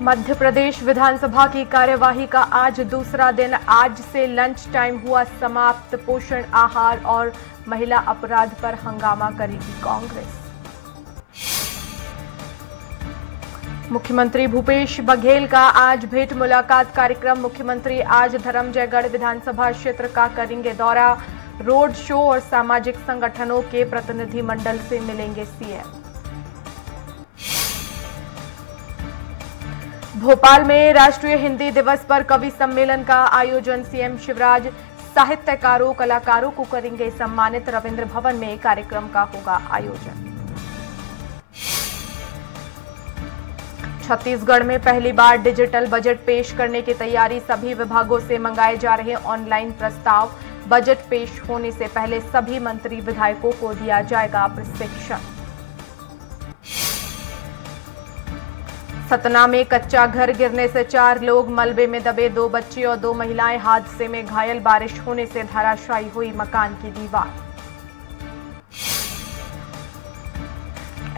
मध्य प्रदेश विधानसभा की कार्यवाही का आज दूसरा दिन। आज से लंच टाइम हुआ समाप्त। पोषण आहार और महिला अपराध पर हंगामा करेगी कांग्रेस। मुख्यमंत्री भूपेश बघेल का आज भेंट मुलाकात कार्यक्रम। मुख्यमंत्री आज धरमजयगढ़ विधानसभा क्षेत्र का करेंगे दौरा। रोड शो और सामाजिक संगठनों के प्रतिनिधिमंडल से मिलेंगे सीएम। भोपाल में राष्ट्रीय हिंदी दिवस पर कवि सम्मेलन का आयोजन। सीएम शिवराज साहित्यकारों कलाकारों को करेंगे सम्मानित। रविंद्र भवन में कार्यक्रम का होगा आयोजन। छत्तीसगढ़ में पहली बार डिजिटल बजट पेश करने की तैयारी। सभी विभागों से मंगाए जा रहे ऑनलाइन प्रस्ताव। बजट पेश होने से पहले सभी मंत्री विधायकों को दिया जाएगा प्रशिक्षण। सतना में कच्चा घर गिरने से 4 लोग मलबे में दबे। 2 बच्चे और 2 महिलाएं हादसे में घायल। बारिश होने से धराशायी हुई मकान की दीवार।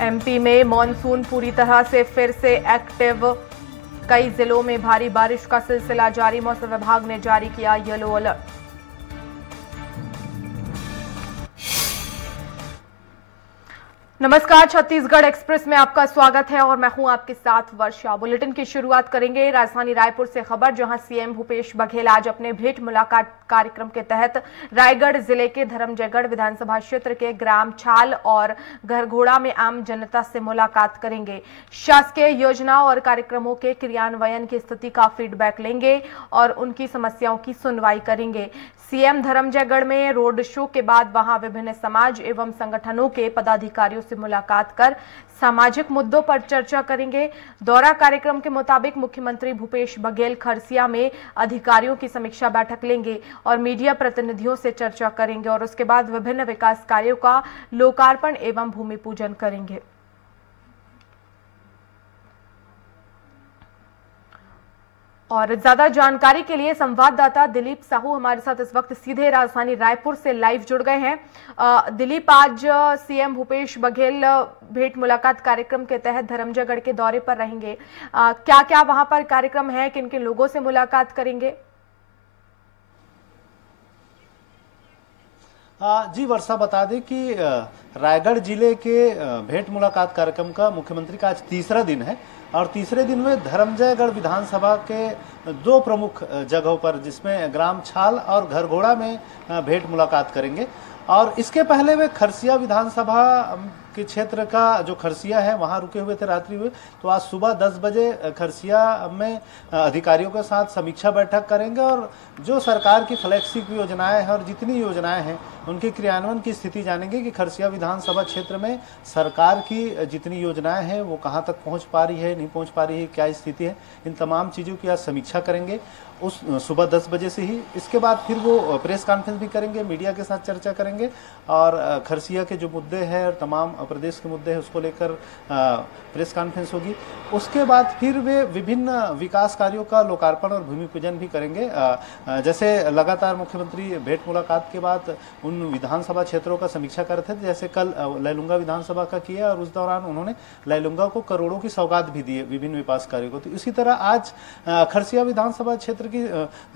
एमपी में मॉनसून पूरी तरह से फिर से एक्टिव। कई जिलों में भारी बारिश का सिलसिला जारी। मौसम विभाग ने जारी किया येलो अलर्ट। नमस्कार, छत्तीसगढ़ एक्सप्रेस में आपका स्वागत है और मैं हूं आपके साथ वर्षा। बुलेटिन की शुरुआत करेंगे राजधानी रायपुर से खबर, जहां सीएम भूपेश बघेल आज अपने भेंट मुलाकात कार्यक्रम के तहत रायगढ़ जिले के धरमजयगढ़ विधानसभा क्षेत्र के ग्राम छाल और घरघोड़ा में आम जनता से मुलाकात करेंगे। शासकीय योजनाओं और कार्यक्रमों के क्रियान्वयन की स्थिति का फीडबैक लेंगे और उनकी समस्याओं की सुनवाई करेंगे। सीएम धरमजयगढ़ में रोड शो के बाद वहां विभिन्न समाज एवं संगठनों के पदाधिकारियों से मुलाकात कर सामाजिक मुद्दों पर चर्चा करेंगे। दौरा कार्यक्रम के मुताबिक मुख्यमंत्री भूपेश बघेल खरसिया में अधिकारियों की समीक्षा बैठक लेंगे और मीडिया प्रतिनिधियों से चर्चा करेंगे और उसके बाद विभिन्न विकास कार्यों का लोकार्पण एवं भूमि पूजन करेंगे। और ज्यादा जानकारी के लिए संवाददाता दिलीप साहू हमारे साथ इस वक्त सीधे राजधानी रायपुर से लाइव जुड़ गए हैं। दिलीप, आज सीएम भूपेश बघेल भेंट मुलाकात कार्यक्रम के तहत धरमजयगढ़ के दौरे पर रहेंगे। क्या क्या वहां पर कार्यक्रम है, किन किन लोगों से मुलाकात करेंगे? जी वर्षा, बता दें कि रायगढ़ जिले के भेंट मुलाकात कार्यक्रम का मुख्यमंत्री का आज तीसरा दिन है और तीसरे दिन में धरमजयगढ़ विधानसभा के 2 प्रमुख जगहों पर, जिसमें ग्राम छाल और घरघोड़ा में भेंट मुलाकात करेंगे। और इसके पहले वे खरसिया विधानसभा के क्षेत्र का जो खरसिया है वहां रुके हुए थे रात्रि हुए, तो आज सुबह 10 बजे खरसिया में अधिकारियों के साथ समीक्षा बैठक करेंगे और जो सरकार की फ्लैगशिप योजनाएं हैं और जितनी योजनाएं हैं उनके क्रियान्वयन की स्थिति जानेंगे कि खरसिया विधानसभा क्षेत्र में सरकार की जितनी योजनाएं हैं वो कहां तक पहुंच पा रही है, नहीं पहुंच पा रही है, क्या स्थिति है, इन तमाम चीज़ों की आज समीक्षा करेंगे उस सुबह 10 बजे से ही। इसके बाद फिर वो प्रेस कॉन्फ्रेंस भी करेंगे, मीडिया के साथ चर्चा करेंगे और खरसिया के जो मुद्दे हैं और तमाम प्रदेश के मुद्दे हैं उसको लेकर प्रेस कॉन्फ्रेंस होगी। उसके बाद फिर वे विभिन्न विकास कार्यों का लोकार्पण और भूमि पूजन भी करेंगे। जैसे लगातार मुख्यमंत्री भेंट मुलाकात के बाद उन विधानसभा क्षेत्रों का समीक्षा कर रहे थे, जैसे कल लैलूंगा विधानसभा का किया और उस दौरान उन्होंने लैलूंगा को करोड़ों की सौगात भी दी विभिन्न विकास कार्यों को। तो इसी तरह आज खरसिया विधानसभा क्षेत्र की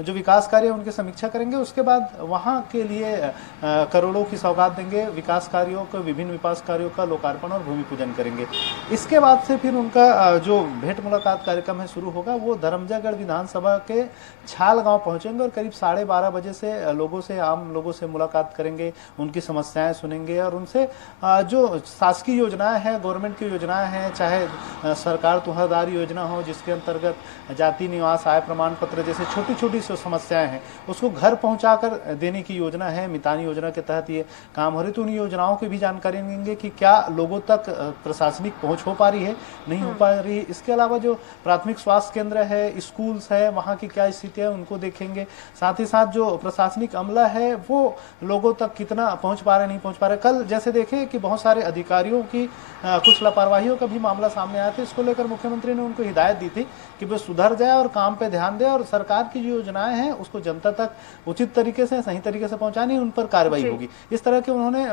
जो विकास कार्य है उनकी समीक्षा करेंगे। उसके बाद वहां के लिए करोड़ों की सौगात देंगे, विकास कार्यों को, विभिन्न विकास कार्यों का लोकार्पण और भूमि पूजन करेंगे। इसके बाद से फिर उनका जो भेंट मुलाकात कार्यक्रम है शुरू होगा, वो धरमजयगढ़ विधानसभा के छाल गांव पहुंचेंगे और करीब 12:30 बजे से आम लोगों से मुलाकात करेंगे, उनकी समस्याएं सुनेंगे और उनसे जो शासकीय योजनाएं हैं, गवर्नमेंट की योजनाएं हैं, चाहे सरकार तुहादार योजना हो जिसके अंतर्गत जाति निवास आय प्रमाण पत्र जैसे छोटी छोटी समस्याएं हैं उसको घर पहुंचाकर देने की योजना है। मितानी योजना के तहत ये काम हो रही, तो उन योजनाओं की भी जानकारी देंगे कि क्या लोगों तक प्रशासनिक पहुंच हो पा रही है, नहीं हो पा रही है। इसके अलावा जो प्राथमिक स्वास्थ्य केंद्र है, स्कूल्स है, वहाँ की क्या स्थिति है उनको देखेंगे। साथ ही साथ जो प्रशासनिक अमला है वो लोगों तक कितना पहुंच पा रहे, नहीं पहुंच पा रहे। कल जैसे देखे कि बहुत सारे अधिकारियों की कुछ लापरवाहियों का भी मामला सामने आया था, इसको लेकर मुख्यमंत्री ने उनको हिदायत दी थी कि वे सुधर जाए और काम पे ध्यान दे और सरकार की जो योजनाएं हैं उसको जनता तक उचित तरीके से, सही तरीके से पहुंचानी, उन पर कार्रवाई होगी। इस तरह के उन्होंने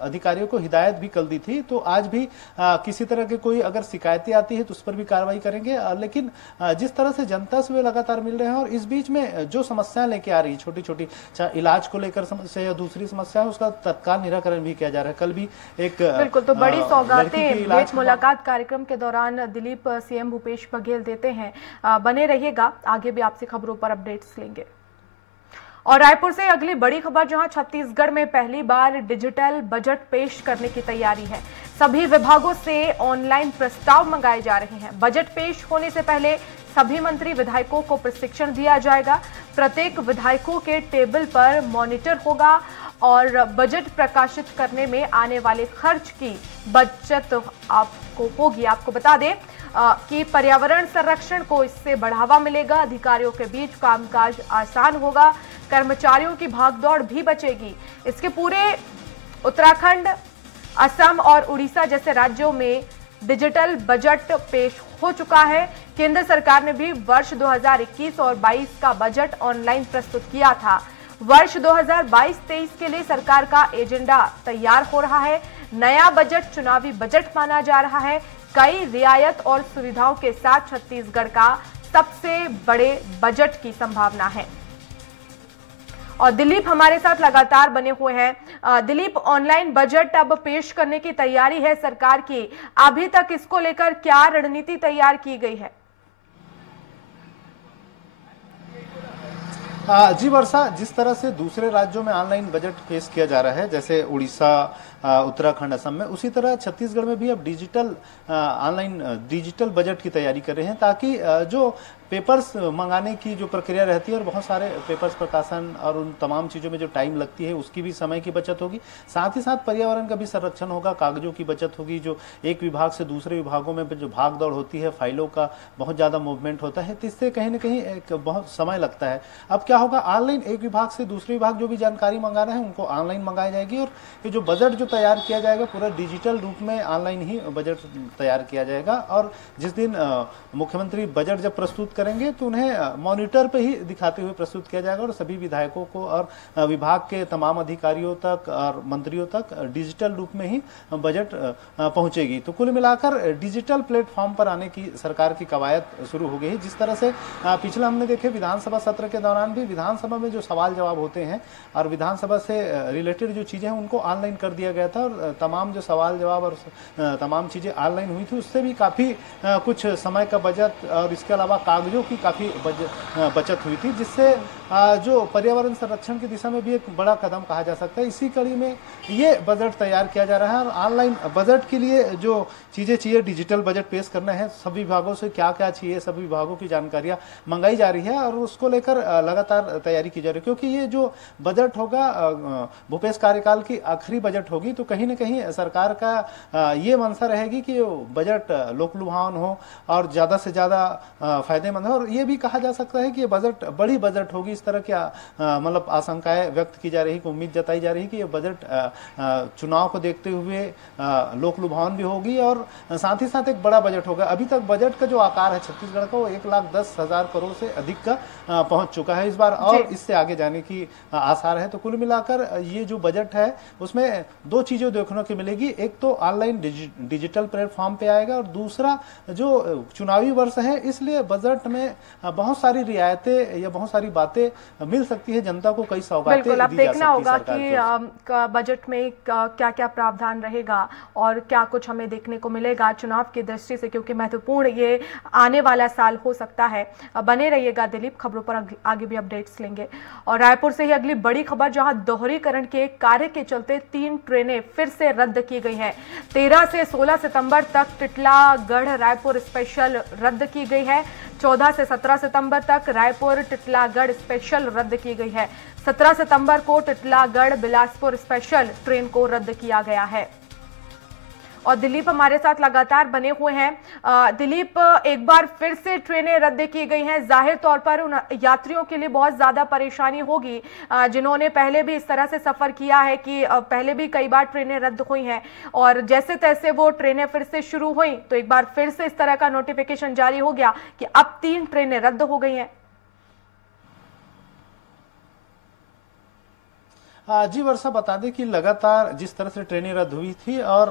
अधिकारियों को हिदायत भी कल दी थी, तो आज भी किसी तरह के कोई अगर शिकायतें आती है तो उस पर भी कार्रवाई करेंगे। लेकिन जिस तरह से जनता से वे लगातार मिल रहे हैं और इस बीच में जो समस्याएं लेके आ रही छोटी छोटी, चाहे इलाज को लेकर समस्या या दूसरी समस्या है, उसका तत्काल निराकरण भी किया जा रहा है। कल भी एक बिल्कुल, तो बड़ी सौगातें भेंट मुलाकात कार्यक्रम के दौरान दिलीप सीएम भूपेश बघेल देते हैं। बने रहिएगा, आगे भी आपसे खबरों पर अपडेट्स लेंगे। और रायपुर से अगली बड़ी खबर, जहां छत्तीसगढ़ में पहली बार डिजिटल बजट पेश करने की तैयारी है। सभी विभागों से ऑनलाइन प्रस्ताव मंगाए जा रहे हैं। बजट पेश होने से पहले सभी मंत्री विधायकों को प्रशिक्षण दिया जाएगा। प्रत्येक विधायकों के टेबल पर मॉनिटर होगा और बजट प्रकाशित करने में आने वाले खर्च की बचत आपको होगी। आपको बता दें कि पर्यावरण संरक्षण को इससे बढ़ावा मिलेगा। अधिकारियों के बीच कामकाज आसान होगा। कर्मचारियों की भागदौड़ भी बचेगी। इसके पूरे उत्तराखंड, असम और उड़ीसा जैसे राज्यों में डिजिटल बजट पेश हो चुका है। केंद्र सरकार ने भी वर्ष 2021 और 22 का बजट ऑनलाइन प्रस्तुत किया था। वर्ष 2022-23 के लिए सरकार का एजेंडा तैयार हो रहा है। नया बजट चुनावी बजट माना जा रहा है। कई रियायत और सुविधाओं के साथ छत्तीसगढ़ का सबसे बड़े बजट की संभावना है। और दिलीप हमारे साथ लगातार बने हुए हैं। दिलीप, ऑनलाइन बजट अब पेश करने की तैयारी है सरकार की। अभी तक इसको लेकर क्या रणनीति तैयार की गई है? जी वर्षा, जिस तरह से दूसरे राज्यों में ऑनलाइन बजट पेश किया जा रहा है, जैसे उड़ीसा, उत्तराखंड, असम में, उसी तरह छत्तीसगढ़ में भी अब ऑनलाइन डिजिटल बजट की तैयारी कर रहे हैं, ताकि जो पेपर्स मंगाने की जो प्रक्रिया रहती है और बहुत सारे पेपर्स प्रकाशन और उन तमाम चीज़ों में जो टाइम लगती है उसकी भी समय की बचत होगी। साथ ही साथ पर्यावरण का भी संरक्षण होगा, कागजों की बचत होगी। जो एक विभाग से दूसरे विभागों में जो भाग दौड़ होती है, फाइलों का बहुत ज़्यादा मूवमेंट होता है, तो इससे कहीं ना कहीं एक बहुत समय लगता है। अब क्या होगा, ऑनलाइन एक विभाग से दूसरे विभाग जो भी जानकारी मंगाना है उनको ऑनलाइन मंगाई जाएगी और ये जो बजट जो तैयार किया जाएगा पूरा डिजिटल रूप में ऑनलाइन ही बजट तैयार किया जाएगा। और जिस दिन मुख्यमंत्री बजट जब प्रस्तुत करेंगे तो उन्हें मॉनिटर पे ही दिखाते हुए प्रस्तुत किया जाएगा और सभी विधायकों को और विभाग के तमाम अधिकारियों तक और मंत्रियों तक डिजिटल रूप में ही बजट पहुंचेगी। तो कुल मिलाकर डिजिटल प्लेटफॉर्म पर आने की सरकार की कवायद शुरू हो गई है। जिस तरह से पिछला हमने देखे विधानसभा सत्र के दौरान भी विधानसभा में जो सवाल जवाब होते हैं और विधानसभा से रिलेटेड जो चीजें हैं उनको ऑनलाइन कर दिया गया था और तमाम जो सवाल जवाब और तमाम चीजें ऑनलाइन हुई थी। उससे भी काफी कुछ समय का बचत और इसके अलावा कागजों की काफी बचत हुई थी, जिससे जो पर्यावरण संरक्षण की दिशा में भी एक बड़ा कदम कहा जा सकता है। इसी कड़ी में ये बजट तैयार किया जा रहा है और ऑनलाइन बजट के लिए जो चीजें चाहिए, डिजिटल बजट पेश करना है, सभी विभागों से क्या क्या चाहिए, सभी विभागों की जानकारियां मंगाई जा रही है और उसको लेकर लगातार तैयारी की जा रही है। क्योंकि ये जो बजट होगा भूपेश कार्यकाल की आखिरी बजट होगी, तो कहीं ना कहीं सरकार का ये मंशा रहेगी कि बजट लोकलुभावन हो और ज्यादा से ज्यादा फायदेमंद हो। और ये भी कहा जा सकता है कि ये बजट बड़ी बजट होगी, इस तरह की मतलब आशंकाएं व्यक्त की जा रही है, उम्मीद जताई जा रही है कि ये बजट चुनाव को देखते हुए लोकलुभावन भी होगी और साथ ही साथ एक बड़ा बजट होगा। अभी तक बजट का जो आकार है छत्तीसगढ़ का वो 1,10,000 करोड़ से अधिक का पहुंच चुका है इस बार और इससे आगे जाने की आसार है। तो कुल मिलाकर ये जो बजट है उसमें दो चीजें देखने को मिलेगी, एक तो ऑनलाइन डिजिटल प्लेटफॉर्म पे आएगा और दूसरा जो चुनावी वर्ष है इसलिए बजट में बहुत सारी रियायतें या बहुत सारी बातें मिल सकती है, जनता को कई सौगातें दी जा सकती है। बिल्कुल, अब देखना होगा कि बजट में क्या क्या प्रावधान रहेगा और क्या कुछ हमें देखने को मिलेगा चुनाव की दृष्टि से, क्योंकि महत्वपूर्ण ये आने वाला साल हो सकता है। बने रहिएगा दिलीप, खबरों पर आगे भी अपडेट्स लेंगे। और रायपुर से ही अगली बड़ी खबर, जहां दोहरीकरण के कार्य के चलते 3 ट्रेनें फिर से रद्द की गई हैं। 13 से 16 सितंबर तक टिटलागढ़ रायपुर स्पेशल रद्द की गई है। 14 से 17 सितंबर तक रायपुर टिटलागढ़ स्पेशल रद्द की गई है। 17 सितंबर को टिटलागढ़ बिलासपुर स्पेशल ट्रेन को रद्द किया गया है। और दिलीप हमारे साथ लगातार बने हुए हैं। दिलीप, एक बार फिर से ट्रेनें रद्द की गई हैं। जाहिर तौर पर उन यात्रियों के लिए बहुत ज्यादा परेशानी होगी जिन्होंने पहले भी इस तरह से सफर किया है कि पहले भी कई बार ट्रेनें रद्द हुई हैं और जैसे तैसे वो ट्रेनें फिर से शुरू हुई तो एक बार फिर से इस तरह का नोटिफिकेशन जारी हो गया कि अब 3 ट्रेनें रद्द हो गई हैं। जी वर्षा, बता दें कि लगातार जिस तरह से ट्रेनें रद्द हुई थी और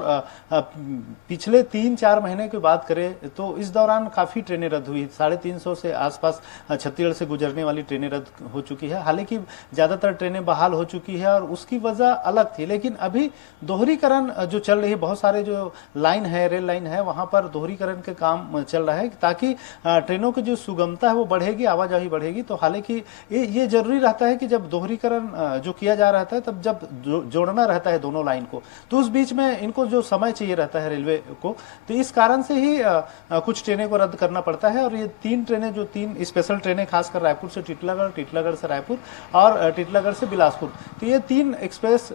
पिछले 3-4 महीने की बात करें तो इस दौरान काफी ट्रेनें रद्द हुई। 350 से आसपास छत्तीसगढ़ से गुजरने वाली ट्रेनें रद्द हो चुकी है। हालांकि ज्यादातर ट्रेनें बहाल हो चुकी है और उसकी वजह अलग थी, लेकिन अभी दोहरीकरण जो चल रही है, बहुत सारे जो लाइन है, रेल लाइन है, वहां पर दोहरीकरण के काम चल रहा है ताकि ट्रेनों की जो सुगमता है वो बढ़ेगी, आवाजाही बढ़ेगी। तो हालांकि ये जरूरी रहता है कि जब दोहरीकरण जो किया जा रहा है तब जब जोड़ना रहता है दोनों लाइन को, तो उस बीच में इनको जो समय चाहिए रहता है रेलवे को, तो इस कारण से ही कुछ ट्रेनें को रद्द करना पड़ता है। और ये 3 ट्रेनें, जो 3 स्पेशल ट्रेनें खासकर रायपुर से टिटलागढ़, टिटलागढ़ से रायपुर और टिटलागढ़ से बिलासपुर, तो ये 3 एक्सप्रेस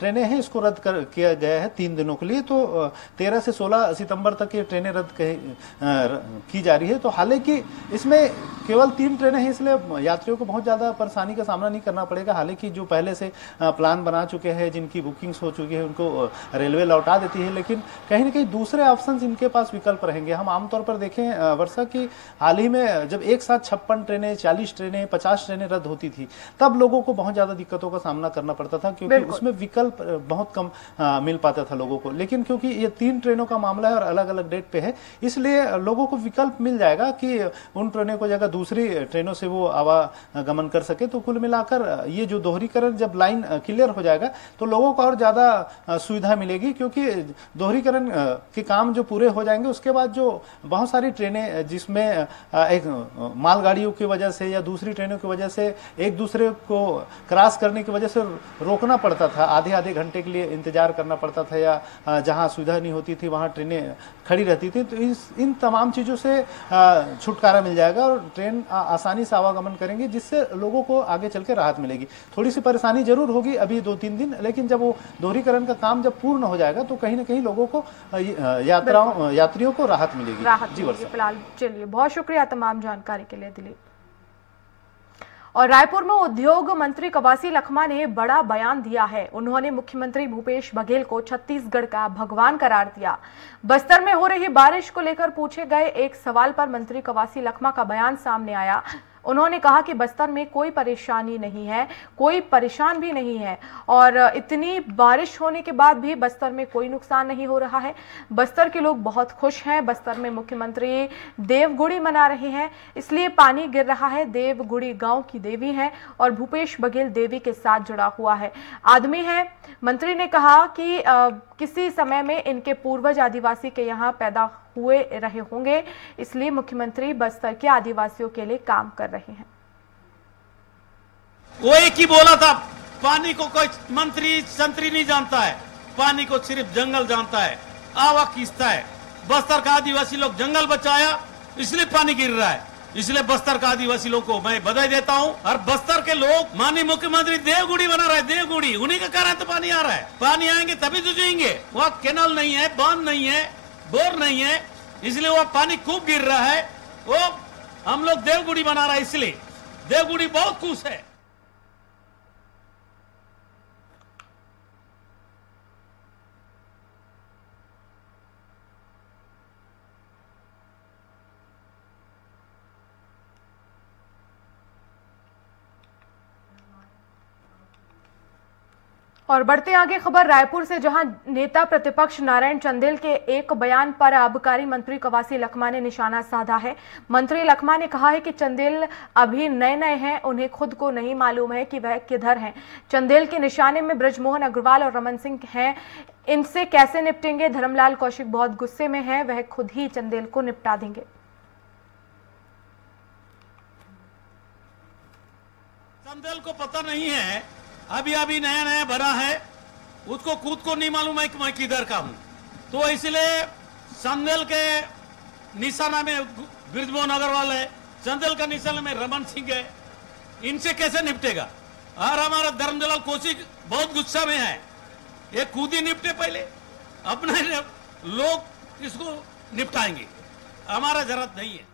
ट्रेनें हैं, इसको रद्द किया गया है 3 दिनों के लिए। तो 13 से 16 सितंबर तक ये ट्रेनें रद्द की जा रही है। तो हालांकि इसमें केवल 3 ट्रेनें हैं, इसलिए यात्रियों को बहुत ज्यादा परेशानी का सामना नहीं करना पड़ेगा। हालांकि जो पहले से प्लान बना चुके हैं, जिनकी बुकिंग्स हो चुकी है, उनको रेलवे लौटा देती है, लेकिन कहीं ना कहीं दूसरे ऑप्शन इनके पास विकल्प रहेंगे। हम आमतौर पर देखें वर्षा की, हाल ही में जब एक साथ 56 ट्रेनें, 40 ट्रेनें, 50 ट्रेनें रद्द होती थी, तब लोगों को बहुत ज्यादा दिक्कतों का सामना करना पड़ता था, क्योंकि उसमें विकल्प बहुत कम मिल पाता था लोगों को। लेकिन क्योंकि ये 3 ट्रेनों का मामला है और अलग अलग डेट पे है, इसलिए लोगों को विकल्प मिल जाएगा कि उन ट्रेनों को जगह दूसरी ट्रेनों से वो आवागमन कर सके। तो कुल मिलाकर ये जो दोहरीकरण जब लाइन क्लियर हो जाएगा तो लोगों को और ज्यादा सुविधा मिलेगी, क्योंकि दोहरीकरण के काम जो पूरे हो जाएंगे उसके बाद जो बहुत सारी ट्रेनें, जिसमें एक मालगाड़ियों की वजह से या दूसरी ट्रेनों की वजह से एक दूसरे को क्रॉस करने की वजह से रोकना पड़ता था, आधे घंटे के लिए इंतजार करना पड़ता था, या जहां सुविधा नहीं होती थी वहां ट्रेनें खड़ी रहती थी, तो इन तमाम चीजों से छुटकारा मिल जाएगा और ट्रेन आसानी से आवागमन करेंगे, जिससे लोगों को आगे चल के राहत मिलेगी। थोड़ी सी परेशानी जरूर होगी अभी 2-3 दिन, लेकिन जब वो दोहरीकरण का काम जब पूर्ण हो जाएगा तो कहीं ना कहीं लोगों को, यात्रियों को राहत मिलेगी। जी वर्षा, फिलहाल चलिए, बहुत शुक्रिया तमाम जानकारी के लिए दिलीप। और रायपुर में उद्योग मंत्री कवासी लखमा ने बड़ा बयान दिया है। उन्होंने मुख्यमंत्री भूपेश बघेल को छत्तीसगढ़ का भगवान करार दिया। बस्तर में हो रही बारिश को लेकर पूछे गए एक सवाल पर मंत्री कवासी लखमा का बयान सामने आया। उन्होंने कहा कि बस्तर में कोई परेशानी नहीं है, कोई परेशान भी नहीं है और इतनी बारिश होने के बाद भी बस्तर में कोई नुकसान नहीं हो रहा है। बस्तर के लोग बहुत खुश हैं। बस्तर में मुख्यमंत्री देवगुड़ी मना रहे हैं, इसलिए पानी गिर रहा है। देवगुड़ी गांव की देवी है और भूपेश बघेल देवी के साथ जुड़ा हुआ है आदमी है। मंत्री ने कहा कि किसी समय में इनके पूर्वज आदिवासी के यहाँ पैदा हुए रहे होंगे, इसलिए मुख्यमंत्री बस्तर के आदिवासियों के लिए काम कर रहे हैं। वो एक ही बोला था, पानी को कोई मंत्री संतरी नहीं जानता है, पानी को सिर्फ जंगल जानता है, आवा खींचता है। बस्तर का आदिवासी लोग जंगल बचाया, इसलिए पानी गिर रहा है। इसलिए बस्तर का आदिवासी लोग को मैं बधाई देता हूँ। और बस्तर के लोग, माननीय मुख्यमंत्री देवगुड़ी बना रहा है, देवगुड़ी, उन्हीं के कारण तो पानी आ रहा है। पानी आएंगे तभी तो जिएंगे। वहाँ कैनल नहीं है, बांध नहीं है, बोर नहीं है, इसलिए वह पानी खूब गिर रहा है। वो हम लोग देवगुड़ी बना रहा है, इसलिए देवगुड़ी बहुत खुश है। और बढ़ते आगे खबर रायपुर से, जहां नेता प्रतिपक्ष नारायण चंदेल के एक बयान पर आबकारी मंत्री कवासी लखमा ने निशाना साधा है। मंत्री लखमा ने कहा है कि चंदेल अभी नए हैं, उन्हें खुद को नहीं मालूम है कि वह किधर हैं। चंदेल के निशाने में बृजमोहन अग्रवाल और रमन सिंह हैं, इनसे कैसे निपटेंगे? धर्मलाल कौशिक बहुत गुस्से में है, वह खुद ही चंदेल को निपटा देंगे। चंदेल को पता नहीं है, अभी नया बना है, उसको खुद को नहीं मालूम है कि मैं किधर का हूं। तो इसलिए चंदेल के निशाना में बृजमोहन अग्रवाल है, चंदेल का निशाना में रमन सिंह है, इनसे कैसे निपटेगा? और हमारा धर्मलाल कौशिक बहुत गुस्सा में है, ये खुद ही निपटे, पहले अपने लोग इसको निपटाएंगे, हमारा जरूरत नहीं है।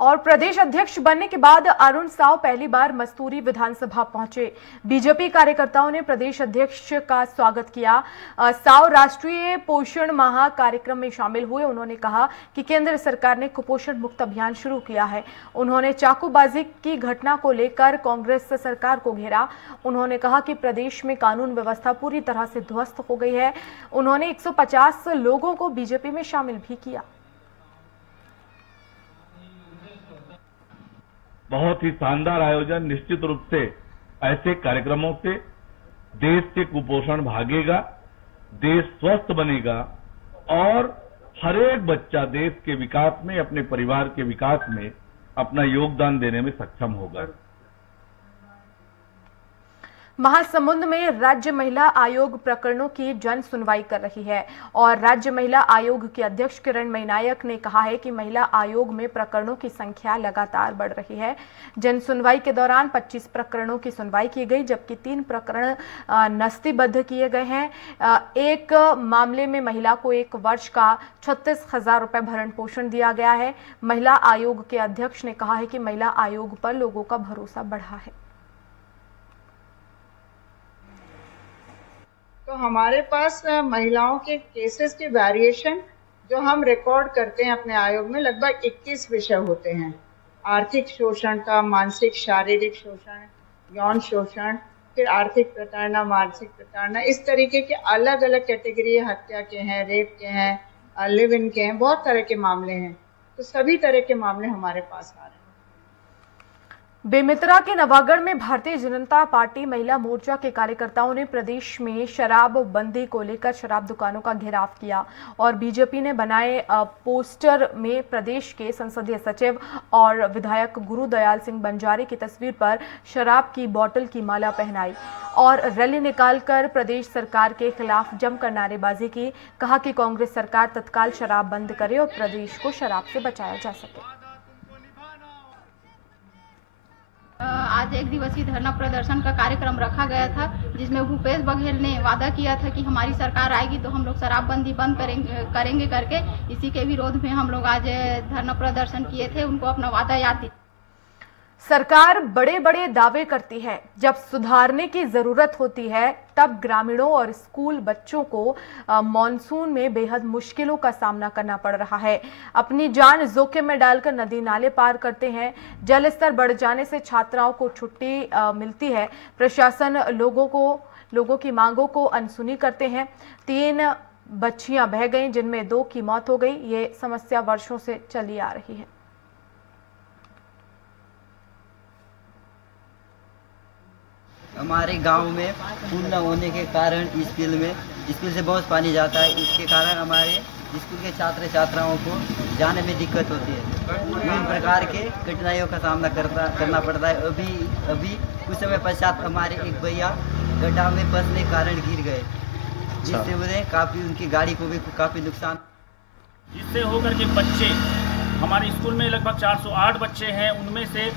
और प्रदेश अध्यक्ष बनने के बाद अरुण साव पहली बार मस्तूरी विधानसभा पहुंचे। बीजेपी कार्यकर्ताओं ने प्रदेश अध्यक्ष का स्वागत किया। साव राष्ट्रीय पोषण माह कार्यक्रम में शामिल हुए। उन्होंने कहा कि केंद्र सरकार ने कुपोषण मुक्त अभियान शुरू किया है। उन्होंने चाकूबाजी की घटना को लेकर कांग्रेस सरकार को घेरा। उन्होंने कहा कि प्रदेश में कानून व्यवस्था पूरी तरह से ध्वस्त हो गई है। उन्होंने 150 लोगों को बीजेपी में शामिल भी किया। बहुत ही शानदार आयोजन। निश्चित रूप से ऐसे कार्यक्रमों से देश से कुपोषण भागेगा, देश स्वस्थ बनेगा और हर एक बच्चा देश के विकास में, अपने परिवार के विकास में अपना योगदान देने में सक्षम होगा। महासमुंद में राज्य महिला आयोग प्रकरणों की जन सुनवाई कर रही है और राज्य महिला आयोग के अध्यक्ष किरणमयी नायक ने कहा है कि महिला आयोग में प्रकरणों की संख्या लगातार बढ़ रही है। जन सुनवाई के दौरान 25 प्रकरणों की सुनवाई की गई, जबकि 3 प्रकरण नस्तीबद्ध किए गए हैं। एक मामले में महिला को 1 वर्ष का 36,000 रुपए भरण पोषण दिया गया है। महिला आयोग के अध्यक्ष ने कहा है कि महिला आयोग पर लोगों का भरोसा बढ़ा है। तो हमारे पास महिलाओं के केसेस के वेरिएशन जो हम रिकॉर्ड करते हैं अपने आयोग में, लगभग 21 विषय होते हैं। आर्थिक शोषण का, मानसिक शारीरिक शोषण, यौन शोषण, फिर आर्थिक प्रताड़ना, मानसिक प्रताड़ना, इस तरीके के अलग अलग कैटेगरी, हत्या के हैं, रेप के हैं, लिव इन के हैं, बहुत तरह के मामले हैं। तो सभी तरह के मामले हमारे पास आ रहे हैं। बेमित्रा के नवागढ़ में भारतीय जनता पार्टी महिला मोर्चा के कार्यकर्ताओं ने प्रदेश में शराब बंदी को लेकर शराब दुकानों का घेराव किया और बीजेपी ने बनाए पोस्टर में प्रदेश के संसदीय सचिव और विधायक गुरुदयाल सिंह बंजारे की तस्वीर पर शराब की बोतल की माला पहनाई और रैली निकालकर प्रदेश सरकार के खिलाफ जमकर नारेबाजी की। कहा कि कांग्रेस सरकार तत्काल शराब बंद करे और प्रदेश को शराब से बचाया जा सके। आज 1 दिवसीय धरना प्रदर्शन का कार्यक्रम रखा गया था, जिसमें भूपेश बघेल ने वादा किया था कि हमारी सरकार आएगी तो हम लोग शराबबंदी बंद करेंगे करके। इसी के विरोध में हम लोग आज धरना प्रदर्शन किए थे। उनको अपना वादा याद दिया। सरकार बड़े बड़े दावे करती है, जब सुधारने की जरूरत होती है तब ग्रामीणों और स्कूल बच्चों को मॉनसून में बेहद मुश्किलों का सामना करना पड़ रहा है। अपनी जान जोखिम में डालकर नदी नाले पार करते हैं। जल स्तर बढ़ जाने से छात्राओं को छुट्टी मिलती है। प्रशासन लोगों की मांगों को अनसुनी करते हैं। 3 बच्चियां बह गईं, जिनमें 2 की मौत हो गई। ये समस्या वर्षों से चली आ रही है। हमारे गांव में पुल न होने के कारण स्कूल से बहुत पानी जाता है। इसके कारण हमारे स्कूल के छात्र छात्राओं को जाने में दिक्कत होती है। विभिन्न प्रकार के कठिनाइयों का सामना करना पड़ता है। अभी कुछ समय पश्चात हमारे एक भैया गड्ढा में फंसने के कारण गिर गए, जिससे उन्हें उनकी गाड़ी को भी काफ़ी नुकसान। जिससे होकर के बच्चे, हमारे स्कूल में लगभग 408 बच्चे हैं, उनमें से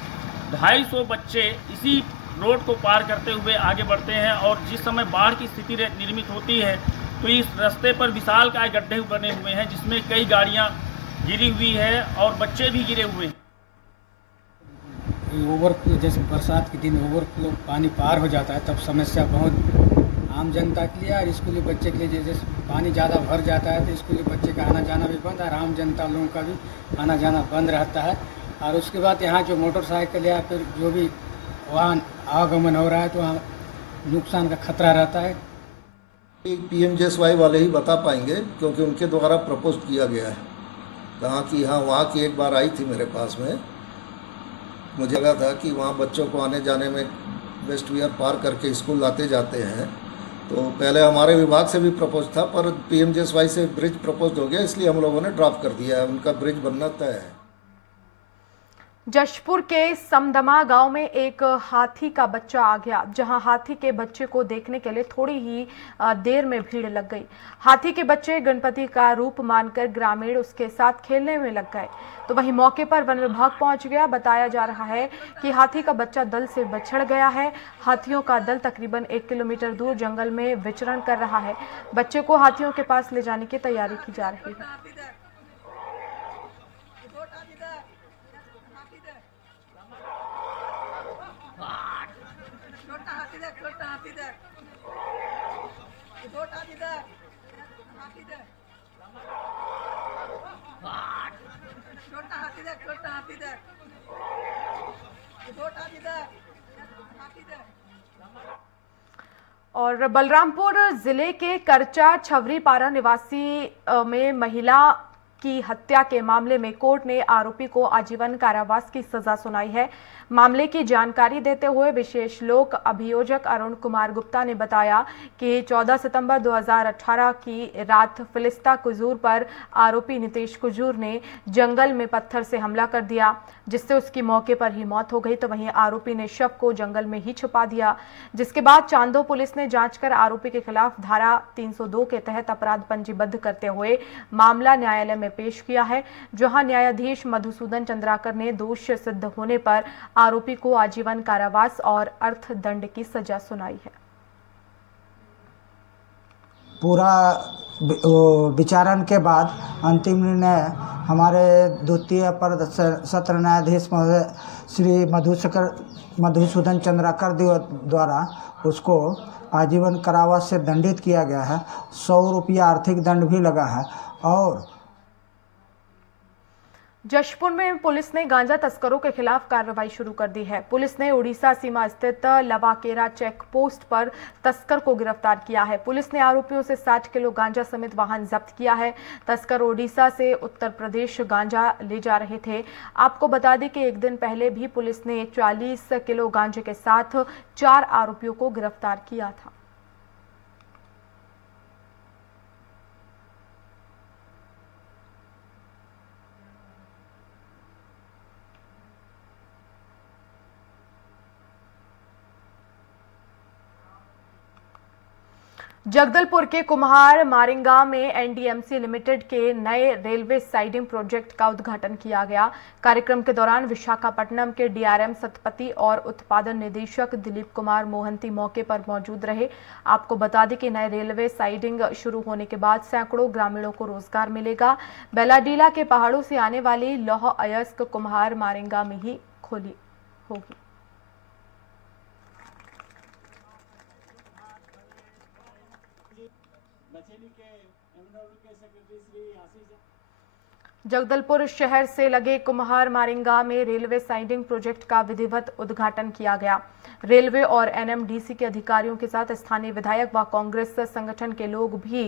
250 बच्चे इसी रोड को पार करते हुए आगे बढ़ते हैं। और जिस समय बाढ़ की स्थिति निर्मित होती है तो इस रास्ते पर विशाल काय गड्ढे बने हुए हैं, जिसमें कई गाड़ियां गिरी हुई है और बच्चे भी गिरे हुए हैं। ओवरफ्लो, जैसे बरसात के दिन ओवरफ्लो पानी पार हो जाता है, तब समस्या बहुत आम जनता के लिए और स्कूली बच्चे के लिए। जैसे पानी ज़्यादा भर जाता है तो स्कूली बच्चे का आना जाना भी बंद और आम जनता लोगों का भी आना जाना बंद रहता है। और उसके बाद यहाँ जो मोटरसाइकिल या फिर जो भी वाहन आवागमन हो रहा है तो वहाँ नुकसान का खतरा रहता है। PMJSY वाले ही बता पाएंगे, क्योंकि उनके द्वारा प्रपोज किया गया है। कहाँ की, हाँ वहाँ की एक बार आई थी मेरे पास में, मुझे लगा था कि वहाँ बच्चों को आने जाने में वेस्ट वियर पार करके स्कूल लाते जाते हैं। तो पहले हमारे विभाग से भी प्रपोज था, पर PMJSY से ब्रिज प्रपोज हो गया, इसलिए हम लोगों ने ड्रॉप कर दिया है। उनका ब्रिज बनना तय है। जशपुर के समदमा गांव में एक हाथी का बच्चा आ गया, जहां हाथी के बच्चे को देखने के लिए थोड़ी ही देर में भीड़ लग गई। हाथी के बच्चे गणपति का रूप मानकर ग्रामीण उसके साथ खेलने में लग गए, तो वहीं मौके पर वन विभाग पहुंच गया। बताया जा रहा है कि हाथी का बच्चा दल से बिछड़ गया है। हाथियों का दल तकरीबन 1 किलोमीटर दूर जंगल में विचरण कर रहा है। बच्चे को हाथियों के पास ले जाने की तैयारी की जा रही है। और बलरामपुर जिले के करचा छवरीपारा निवासी में महिला की हत्या के मामले में कोर्ट ने आरोपी को आजीवन कारावास की सजा सुनाई है। मामले की जानकारी देते हुए विशेष लोक अभियोजक अरुण कुमार गुप्ता ने बताया कि 14 सितंबर 2018 की रात फिलिस्ता कुजूर पर आरोपी नितेश कुजूर ने जंगल में पत्थर से हमला कर दिया, जिससे उसकी मौके पर ही मौत हो गई। तो वहीं आरोपी ने शव को जंगल में ही छुपा दिया, जिसके बाद चांदो पुलिस ने जांच कर आरोपी के खिलाफ धारा 302 के तहत अपराध पंजीबद्ध करते हुए मामला न्यायालय में पेश किया है, जहां न्यायाधीश मधुसूदन चंद्राकर ने दोष सिद्ध होने पर आरोपी को आजीवन कारावास और अर्थदंड की सजा सुनाई है। पूरा विचारण के बाद अंतिम निर्णय हमारे द्वितीय अपर सत्र न्यायाधीश महोदय श्री मधुसूदन चंद्राकर द्वारा उसको आजीवन कारावास से दंडित किया गया है। 100 रुपया आर्थिक दंड भी लगा है। और जशपुर में पुलिस ने गांजा तस्करों के खिलाफ कार्रवाई शुरू कर दी है। पुलिस ने उड़ीसा सीमा स्थित लवाकेरा चेक पोस्ट पर तस्कर को गिरफ्तार किया है। पुलिस ने आरोपियों से 60 किलो गांजा समेत वाहन जब्त किया है। तस्कर ओडिशा से उत्तर प्रदेश गांजा ले जा रहे थे। आपको बता दें कि एक दिन पहले भी पुलिस ने 40 किलो गांजे के साथ 4 आरोपियों को गिरफ्तार किया था। जगदलपुर के कुम्हार मारिंगा में एनडीएमसी लिमिटेड के नए रेलवे साइडिंग प्रोजेक्ट का उद्घाटन किया गया। कार्यक्रम के दौरान विशाखापट्टनम के डीआरएम सतपति और उत्पादन निदेशक दिलीप कुमार मोहंती मौके पर मौजूद रहे। आपको बता दें कि नए रेलवे साइडिंग शुरू होने के बाद सैकड़ों ग्रामीणों को रोजगार मिलेगा। बेलाडीला के पहाड़ों से आने वाली लौह अयस्क कुम्हार मारिंगा में ही खोली होगी। जगदलपुर शहर से लगे कुम्हार मारिंगा में रेलवे साइडिंग प्रोजेक्ट का विधिवत उद्घाटन किया गया। रेलवे और एनएमडीसी के अधिकारियों के साथ स्थानीय विधायक व कांग्रेस संगठन के लोग भी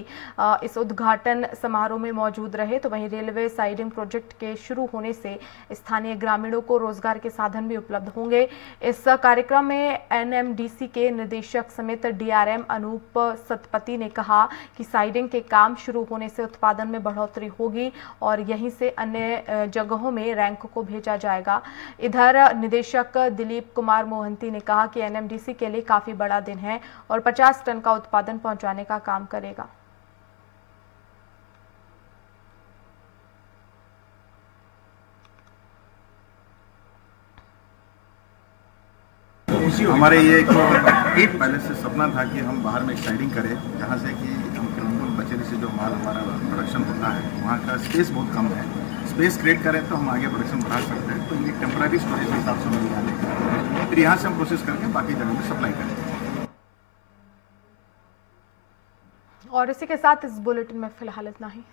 इस उद्घाटन समारोह में मौजूद रहे। तो वहीं रेलवे साइडिंग प्रोजेक्ट के शुरू होने से स्थानीय ग्रामीणों को रोजगार के साधन भी उपलब्ध होंगे। इस कार्यक्रम में एनएमडीसी के निदेशक समेत डीआरएम अनूप सतपति ने कहा कि साइडिंग के काम शुरू होने से उत्पादन में बढ़ोतरी होगी और यहीं से अन्य जगहों में रैंक को भेजा जाएगा। इधर निदेशक दिलीप कुमार मोहंती ने कहा कि एनएमडीसी के लिए काफी बड़ा दिन है और 50 टन का उत्पादन पहुंचाने का काम करेगा। हमारे ये एक पहले से सपना था कि हम बाहर में साइडिंग करें, जहाँ से कि हम बचेली से जो माल हमारा प्रोडक्शन होता है वहाँ का स्पेस बहुत कम है। स्पेस क्रिएट करें तो हम आगे प्रोडक्शन बढ़ा सकते हैं। तो ये टेम्पररी स्टोरेज के हिसाब से हम निकालें, फिर यहाँ से हम प्रोसेस करके बाकी जगह में सप्लाई करें। और इसी के साथ इस बुलेटिन में फिलहाल इतना ही।